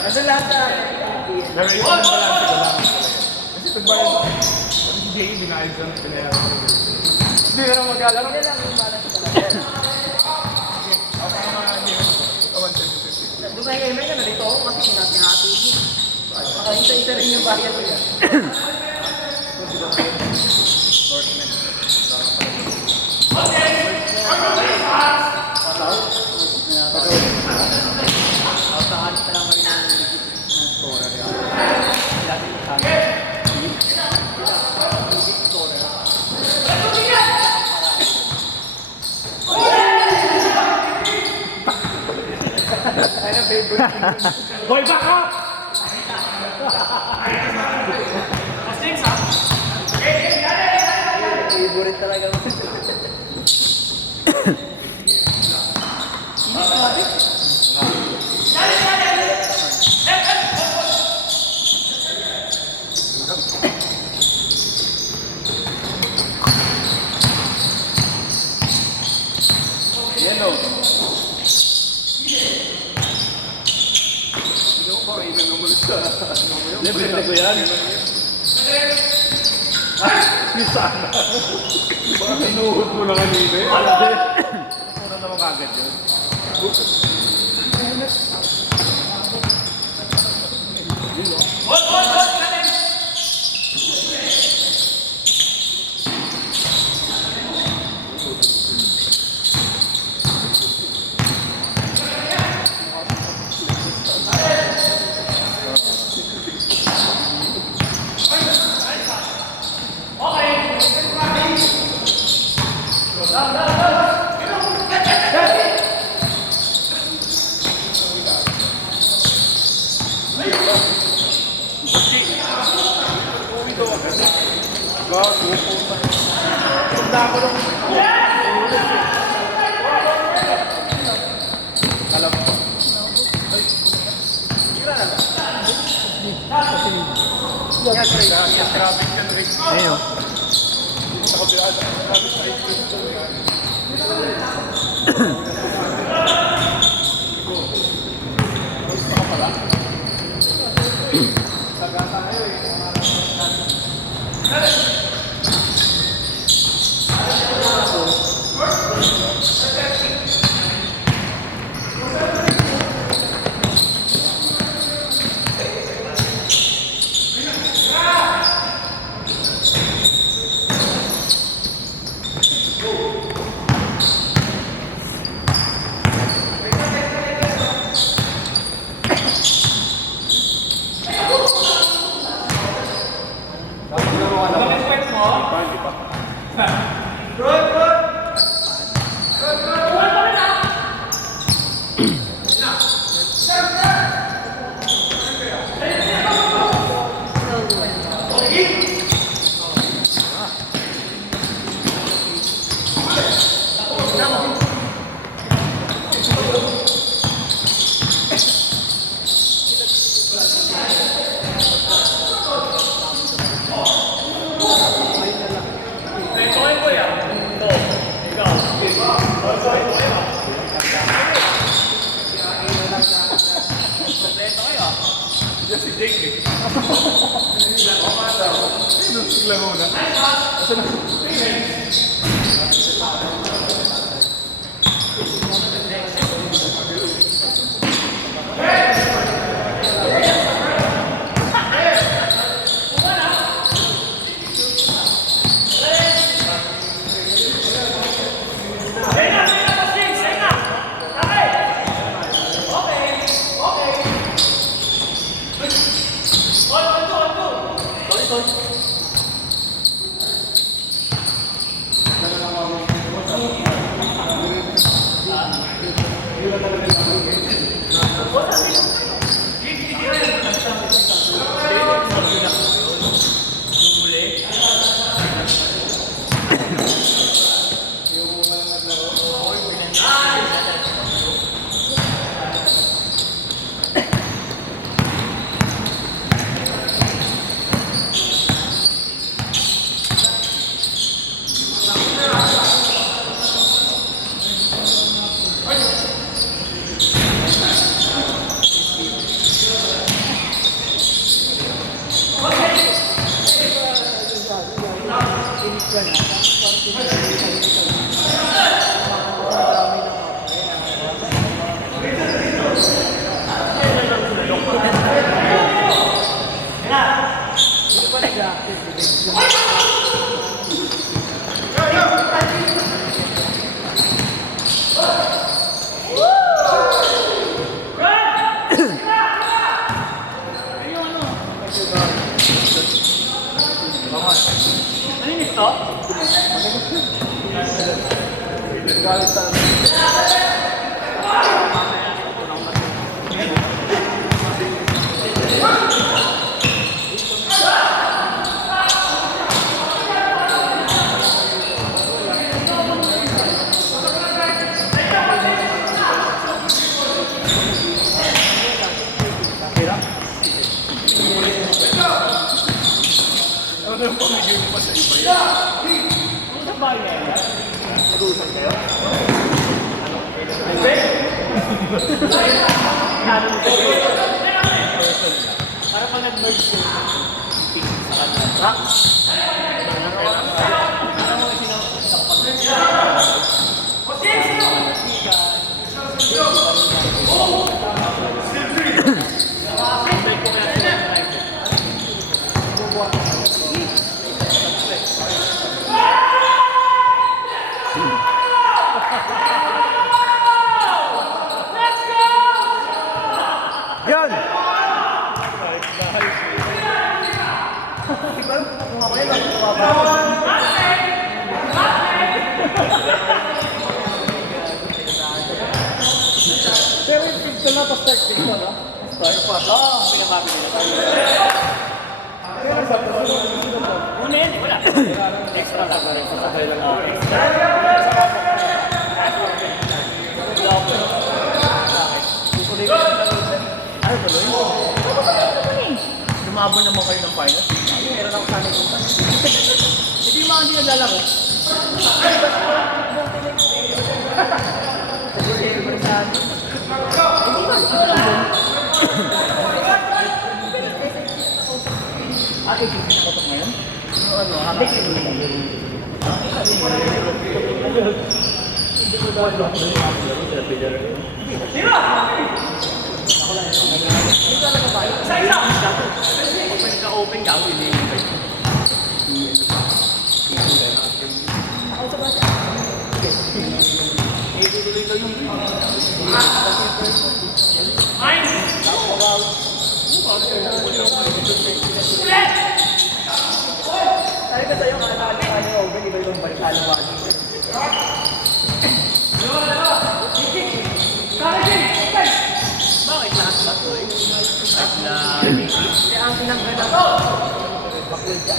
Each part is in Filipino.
Kasi lahat na. Pero yung balance ko lang. Kasi ito ba yun? Si Jay, binayos lang pinayari. Hindi na naman maglalaro. Hindi lang yung balance talaga. Doon kayo Emel ka na dito ako kasi kinasihati mo. Makaisa-isa rin yung bayad ko yan. Boy, back up! Favorite talaga mo. Yellow. Libre na ko yan. Yung sana. Baka pinuhod mo na kanina eh. Una naman kagad yun. Ayun. Ano yung pamigay mo pa sa iba yan? Para pag nag-merge ko, sa kanila. Yan! Pero ito na pa-start din ko, no? Start pa. Oo, pinamabili nila. Una yan, wala. Extra lang. Sasakay lang. Ano tuloy? Lumabon naman kayo ng finals. Meron ako sana yung finals. Hindi mga hindi naglalaro. Ate, hindi na katok ngayon? Ano, habik yung open ka, hindi Sabi ko sa'yo, ano yung open, iba ibang balik alawagi. Bakit lahat ba ito eh? Kahit na... Kaya ang pinanggalang... Baklod ka.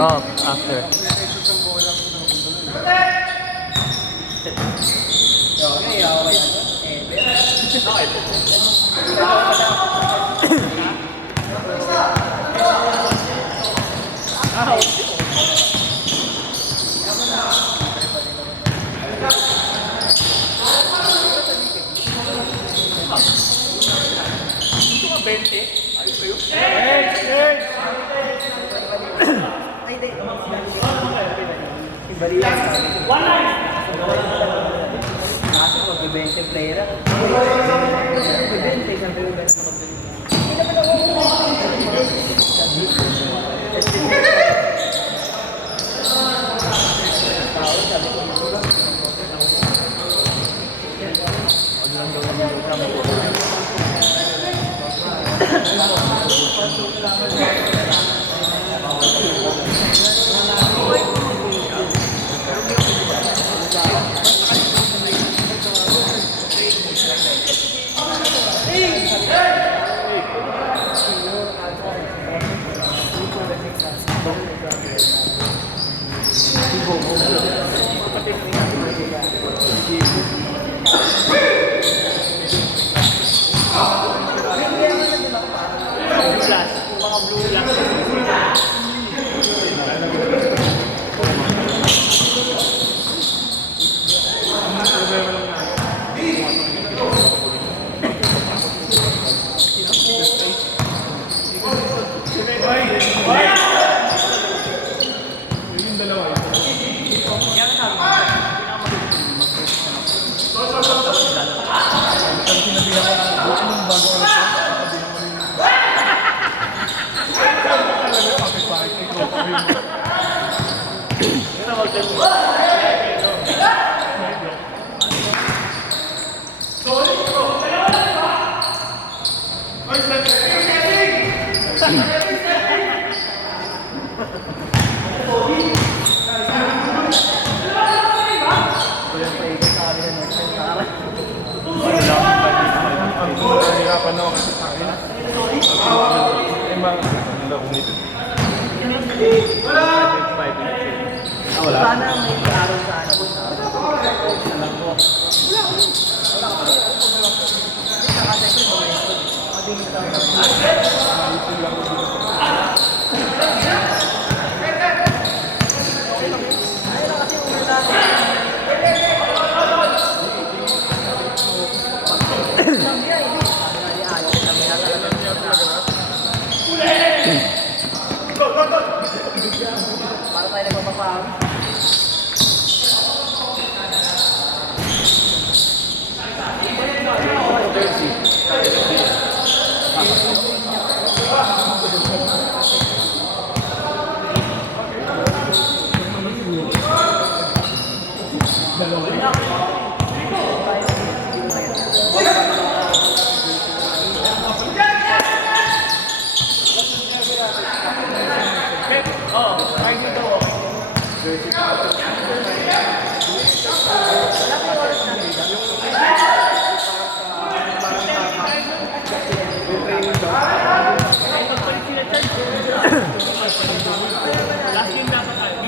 Oh, after. One line! Kaso mag-20 player. Mag-20, sabi ko ganun mag-20. Yung dalawa yun. Kasi sinabihan ko na buti nung bago ka na talaga pakipahit. Ikaw pa rin mo. Nahihirapan na ako kasi sa akin. Ay, mga ano kung ito. Sana may araw sa ano. Para tayo nagpapapawis.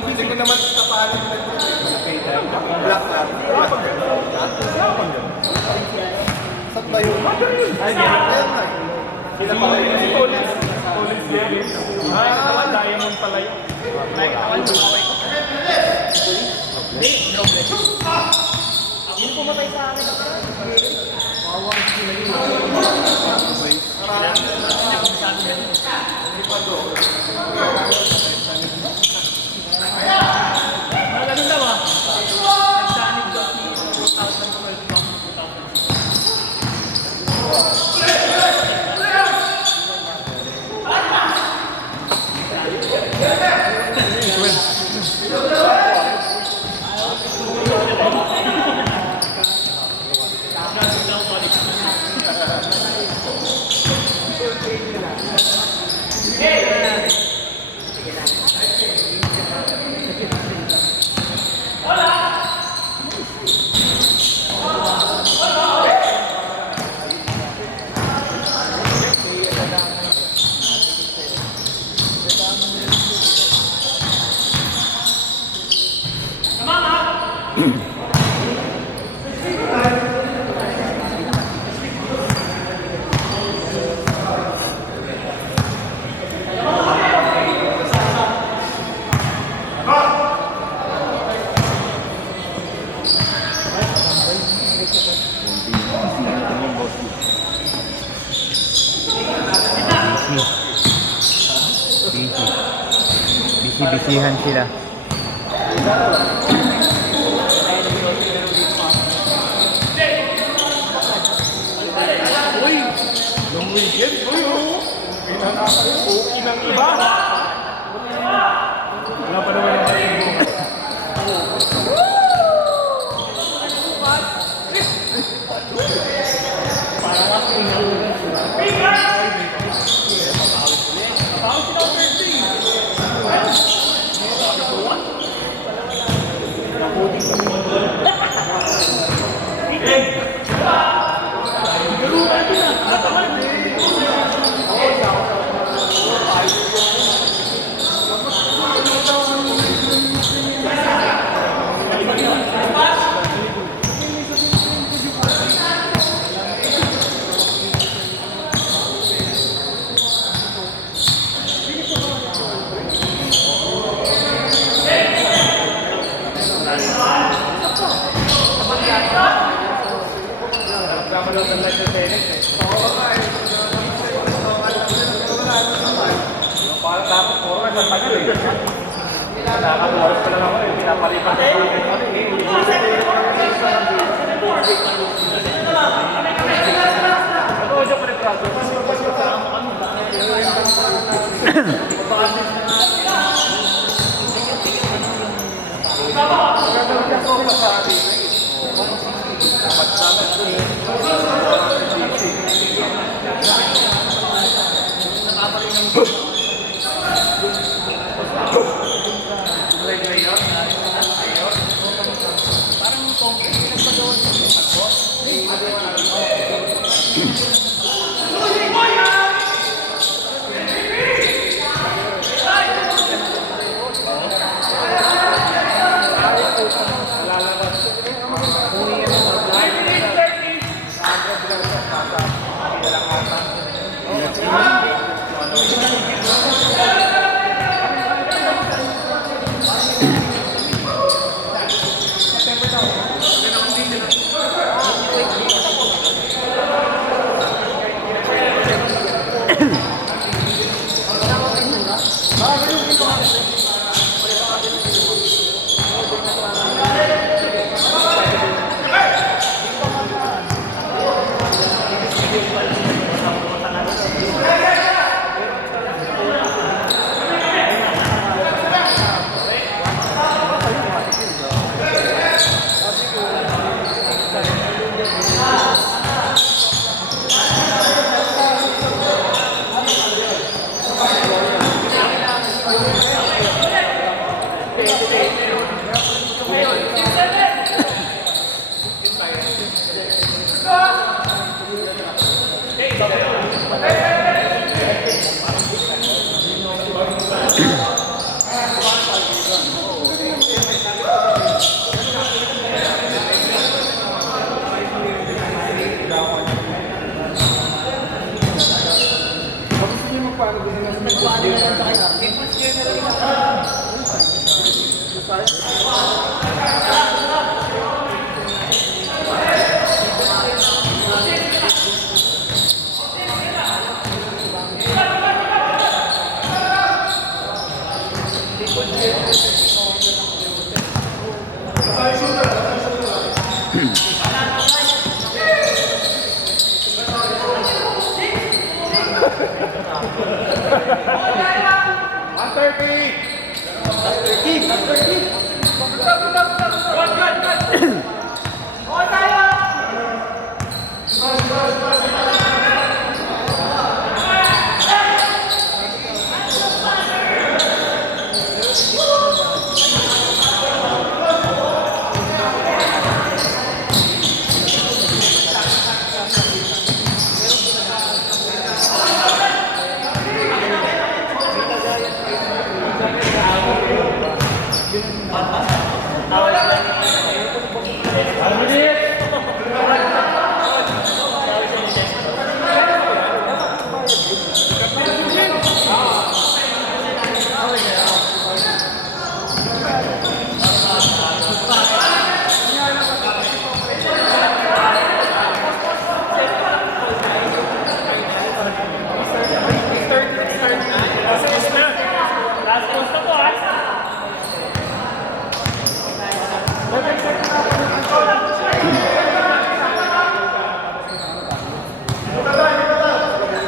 Hindi ko naman tapahan yung black out. Saan ba yun? Ay, kaya nga. Sila pala yun. Si Collins. Collins Levin. Ah, Diamond pala yun. Hindi pumatay sa akin. Ganun daw ah. Nagsanig daw si 'Bisihan sila. Uy! Long weekend? Uy, oh! Pinanasa yung okay ng iba. Wala pa naman ang katinggo. ng tagal eh. Nakakatuwas pa lang ako eh. Pinapalipat ko ako dyan pa rin praso.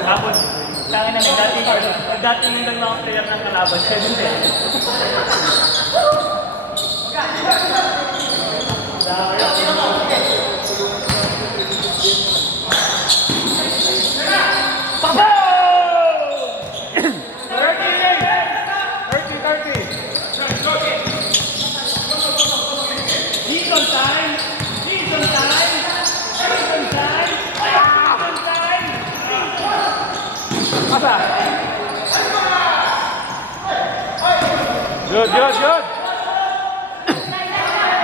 Tapos, tangin na dati yung lang mga player ng kalaban, 70. Good, good, good.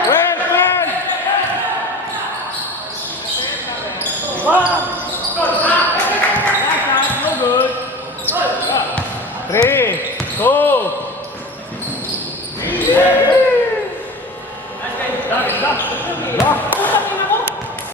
Well, well. No good. 3, 2. Lock.